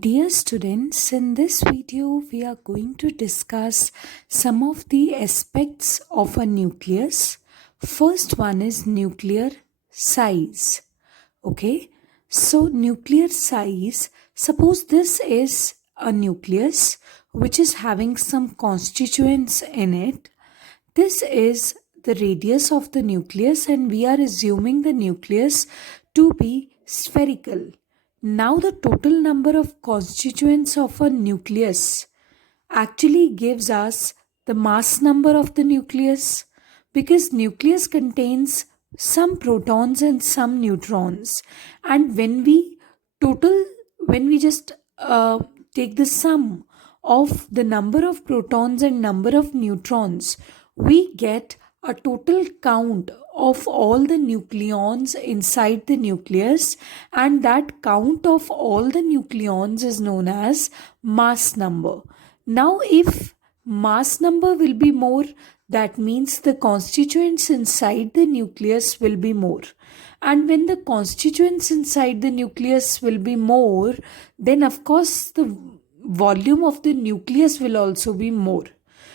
Dear students, in this video we are going to discuss some of the aspects of a nucleus. First one is nuclear size. Okay, so nuclear size, suppose this is a nucleus which is having some constituents in it. This is the radius of the nucleus and we are assuming the nucleus to be spherical. Now the total number of constituents of a nucleus actually gives us the mass number of the nucleus, because nucleus contains some protons and some neutrons, and when we just take the sum of the number of protons and number of neutrons, we get a total count of all the nucleons inside the nucleus, and that count of all the nucleons is known as mass number. Now if mass number will be more, that means the constituents inside the nucleus will be more, and when the constituents inside the nucleus will be more, then of course the volume of the nucleus will also be more.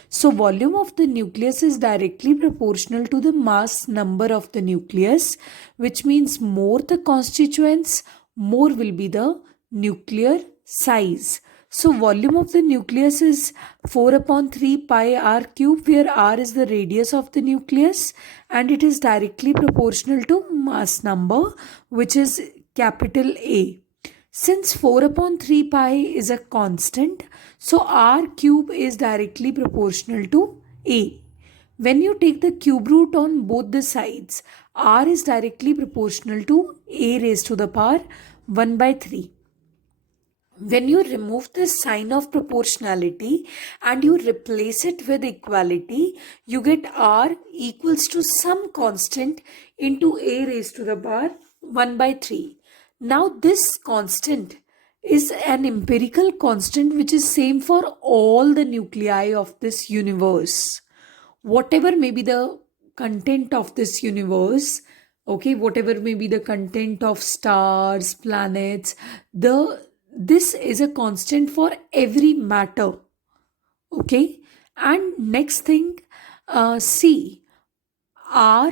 So volume of the nucleus is directly proportional to the mass number of the nucleus, which means more the constituents, more will be the nuclear size. So volume of the nucleus is 4 upon 3 pi r cube, where r is the radius of the nucleus and it is directly proportional to mass number, which is capital A. Since 4 upon 3 pi is a constant, so r cube is directly proportional to A. When you take the cube root on both the sides, r is directly proportional to A raised to the power 1 by 3. When you remove the sign of proportionality and you replace it with equality, you get r equals to some constant into A raised to the power 1 by 3. Now this constant is an empirical constant which is same for all the nuclei of this universe. Whatever may be the content of this universe, okay, whatever may be the content of stars, planets, this is a constant for every matter. Okay, and next thing, see, r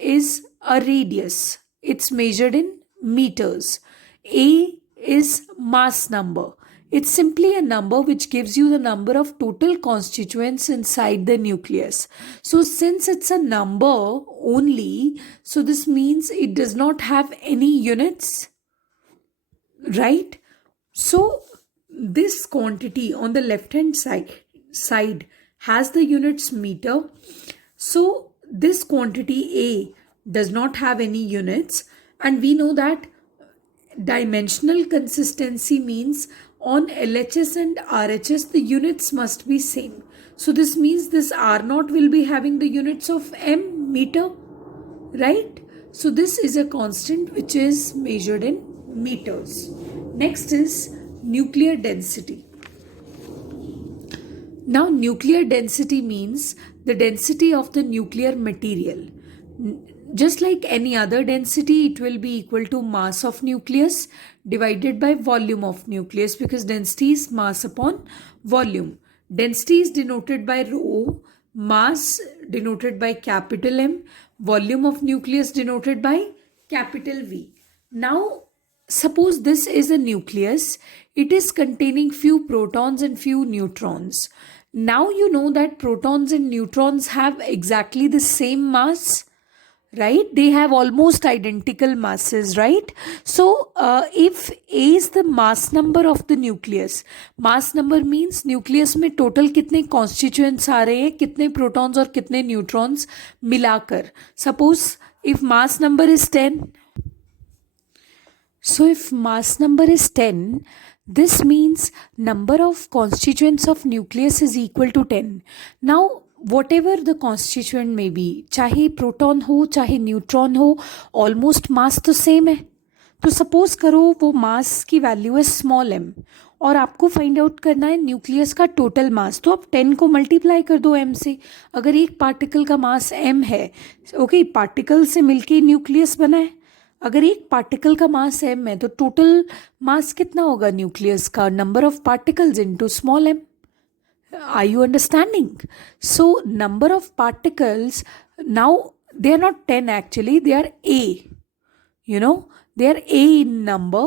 is a radius. It's measured in meters. A is mass number. It's simply a number which gives you the number of total constituents inside the nucleus. So since it's a number only, so this means it does not have any units, right? So this quantity on the left hand side has the units meter. So this quantity A does not have any units, and we know that dimensional consistency means on LHS and RHS the units must be same. So this means this R0 will be having the units of m meter, right? So this is a constant which is measured in meters. Next is nuclear density. Now nuclear density means the density of the nuclear material. Just like any other density, it will be equal to mass of nucleus divided by volume of nucleus, because density is mass upon volume. Density is denoted by rho, mass denoted by capital M, volume of nucleus denoted by capital V. Now, suppose this is a nucleus, it is containing few protons and few neutrons. Now you know that protons and neutrons have exactly the same mass, right? They have almost identical masses, right? So if A is the mass number of the nucleus, mass number means nucleus में total कितने constituents आ रहे हैं, कितने protons और कितने neutrons मिलाकर. Suppose if mass number is 10, so if mass number is 10, this means number of constituents of nucleus is equal to 10. Now whatever the constituent may be, चाहे proton हो चाहे न्यूट्रॉन हो, ऑलमोस्ट मास तो same है. तो suppose करो वो मास की वैल्यू है स्मॉल m और आपको फाइंड आउट करना है न्यूक्लियस का टोटल मास, तो आप 10 को मल्टीप्लाई कर दो m से. अगर एक पार्टिकल का मास m है, ओके, पार्टिकल से मिलके न्यूक्लियस बना है. अगर एक पार्टिकल का मास m है तो टोटल मास कितना होगा न्यूक्लियस का? Number of particles into small m. Are you understanding? So number of particles, now they are not 10 actually, they are a, you know, they are a in number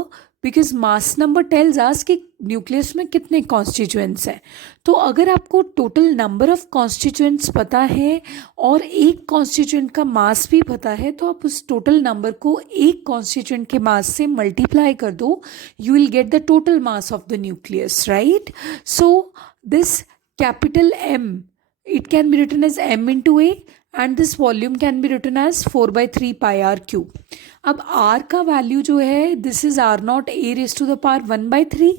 because mass number tells us कि nucleus में कितने constituents हैं. तो अगर आपको total number of constituents पता है और एक कॉन्स्टिट्यूएंट का मास भी पता है तो आप उस टोटल नंबर को एक कॉन्स्टिट्यूएंट के मास से मल्टीप्लाई कर दो, you will get the total mass of the nucleus, right? So this capital M, it can be written as M into A and this volume can be written as 4 by 3 pi r cube. अब R का value जो है, this is R naught A raised to the power 1 by 3.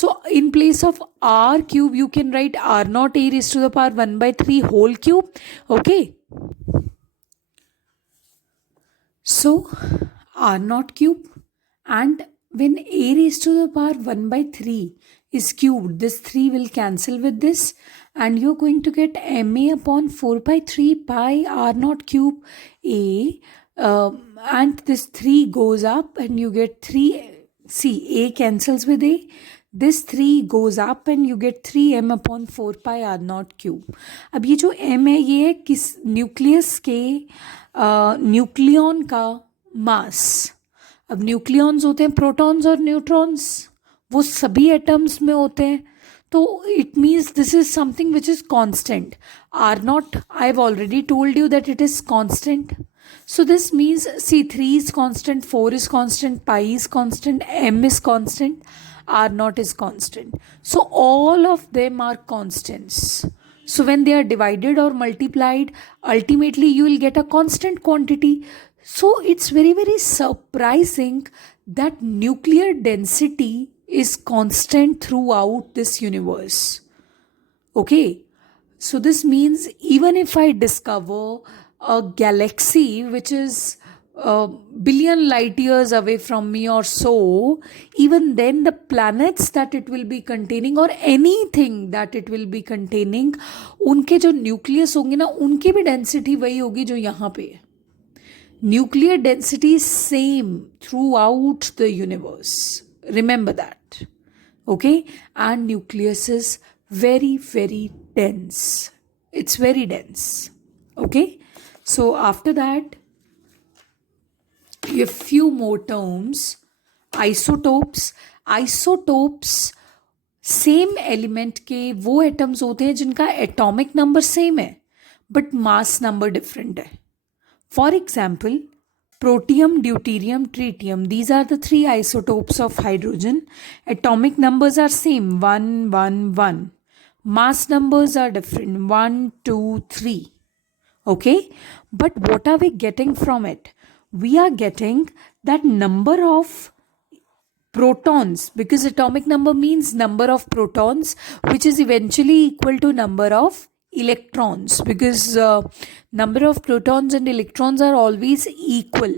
So in place of R cube you can write R naught A raised to the power 1 by 3 whole cube. Okay. So R naught cube, and when A raised to the power 1 by 3 is cubed, this 3 will cancel with this and you're going to get ma upon 4 by 3 pi r naught cube a, and this 3 goes up and you get 3, see a cancels with a, this 3 goes up and you get 3m upon 4 pi r naught cube. अब ये जो m है ये है किस nucleus के nucleon का मास. अब न्यूक्लियॉन्स होते हैं प्रोटॉन्स और न्यूट्रॉन्स, वो सभी एटम्स में होते हैं, तो it means this is something which is constant. Or not, I have already told you that it is constant. So this means see 3 is constant, 4 is constant, pi is constant, m is constant, r naught is constant. So all of them are constants. So when they are divided or multiplied, ultimately you will get a constant quantity. So it's very, very surprising that nuclear density is constant throughout this universe. Okay, so this means even if I discover a galaxy which is a billion light years away from me or so, even then the planets that it will be containing or anything that it will be containing, उनके जो nucleus होंगे ना, उनकी भी density वही होगी जो यहाँ पे है. Nuclear density is same throughout the universe. Remember that. Okay? And nucleus is very, very dense. It's very dense. Okay? So after that, you have few more terms. Isotopes. Isotopes same element के वो atoms होते हैं जिनका atomic number same है but mass number different है. For example, protium, deuterium, tritium, these are the 3 isotopes of hydrogen. Atomic numbers are same, 1, 1, 1. Mass numbers are different, 1, 2, 3. Okay? But what are we getting from it? We are getting that number of protons, because atomic number means number of protons, which is eventually equal to number of electrons, because number of protons and electrons are always equal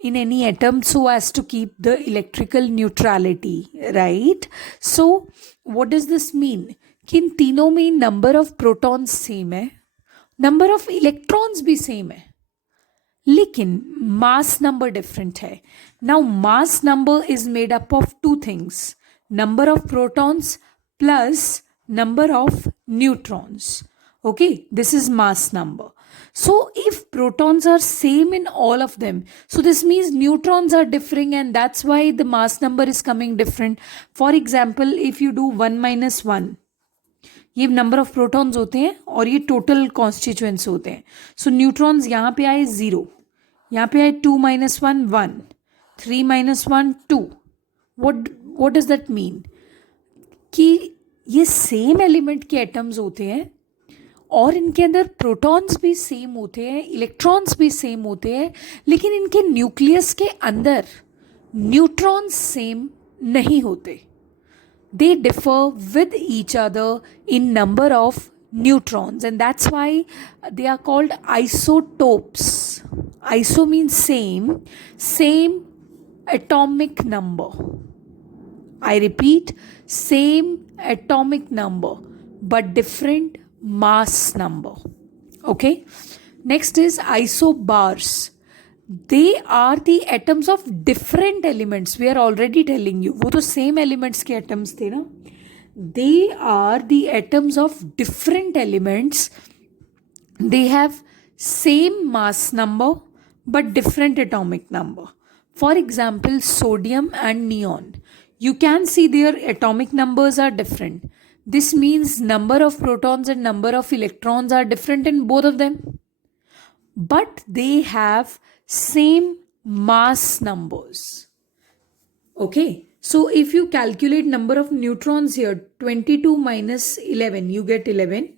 in any atom so as to keep the electrical neutrality, right? So what does this mean? कि इन तीनों में number of protons same है, number of electrons भी same है, लेकिन mass number different है. Now mass number is made up of 2 things, number of protons plus number of neutrons. Okay, this is mass number. So if protons are same in all of them, so this means neutrons are differing and that's why the mass number is coming different. For example, if you do 1 minus 1, ये number of protons होते हैं और ये total constituents होते हैं. So neutrons यहाँ पे आए 0, यहाँ पे आए 2 minus 1, 1, 3 minus 1, 2. What does that mean? कि ये सेम एलिमेंट के एटम्स होते हैं और इनके अंदर प्रोटॉन्स भी सेम होते हैं, इलेक्ट्रॉन्स भी सेम होते हैं, लेकिन इनके न्यूक्लियस के अंदर न्यूट्रॉन्स सेम नहीं होते. They differ with each other in number of neutrons and that's why they are called isotopes. Iso means same, same atomic number. I repeat, same atomic number but different mass number. Okay? Next is isobars. they are the atoms of different elements. We are already telling you, वो तो same elements के atoms थे ना. They are the atoms of different elements. They have same mass number but different atomic number. For example, sodium and neon. You can see their atomic numbers are different. This means number of protons and number of electrons are different in both of them, but they have same mass numbers. Okay, so if you calculate number of neutrons here, 22 minus 11, you get 11.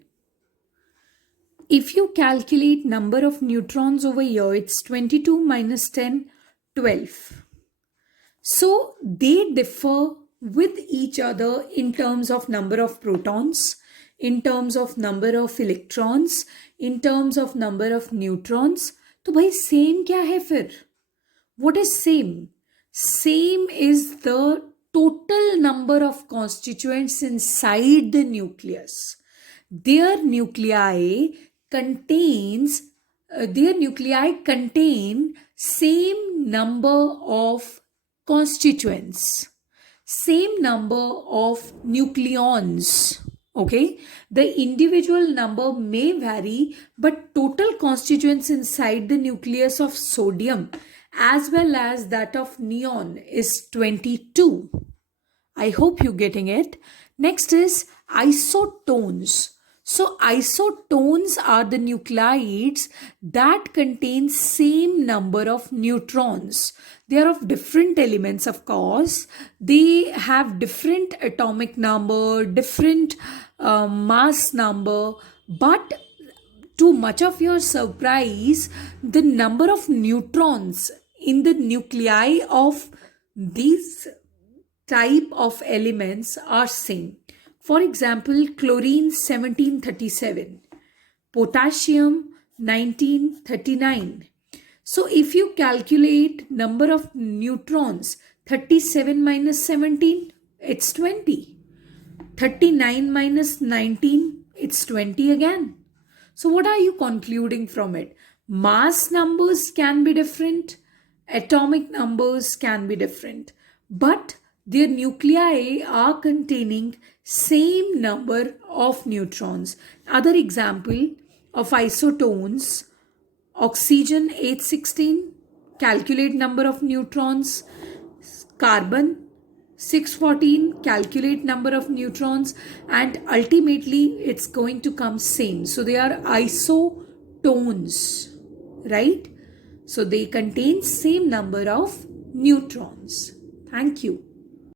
If you calculate number of neutrons over here, it's 22 minus 10, 12. So they differ with each other in terms of number of protons, in terms of number of electrons, in terms of number of neutrons. तो भाई same क्या है फिर? What is same? Same is the total number of constituents inside the nucleus. Their nuclei contain same number of constituents, same number of nucleons. Okay, the individual number may vary, but total constituents inside the nucleus of sodium as well as that of neon is 22. I hope you're getting it. Next is isotones. So isotones are the nuclides that contain same number of neutrons. They are of different elements, of course. They have different atomic number, different mass number, but to much of your surprise, the number of neutrons in the nuclei of these type of elements are same. For example, chlorine 1737, potassium 1939. So if you calculate number of neutrons, 37 minus 17, it's 20. 39 minus 19, it's 20 again. So what are you concluding from it? Mass numbers can be different, atomic numbers can be different, but their nuclei are containing same number of neutrons. Other example of isotones, oxygen 816, calculate number of neutrons. Carbon 614, calculate number of neutrons, and ultimately it's going to come same. So they are isotones, right? So they contain same number of neutrons. Thank you.